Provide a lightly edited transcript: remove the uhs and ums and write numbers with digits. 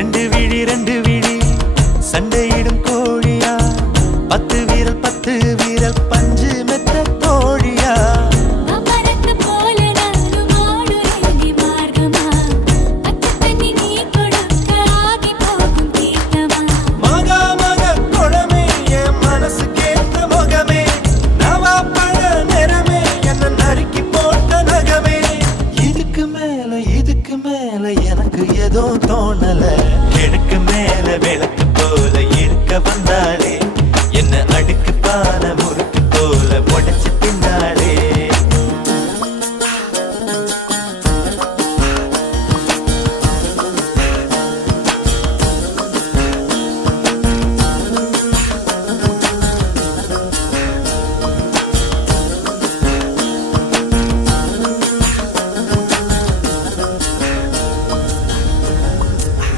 ரெண்டு விழி சண்டையிடும் கோழியா 10 வீரல் பஞ்சு மெத்த கோழியா அமரத்து போல நானும் ஆடுறேன் மார்க்கமா பச்சை தண்ணி நீ கொடுக்க ஆகி போகும் தீர்த்தமா மக குழமே என் மனசு கேட்ட முகமே நவா பழ நிறமே என்ன நறுக்கி போட்ட நகமே இதுக்கு மேல எனக்கு ஏதோ தோணல எனக்கு மேல விளக்கு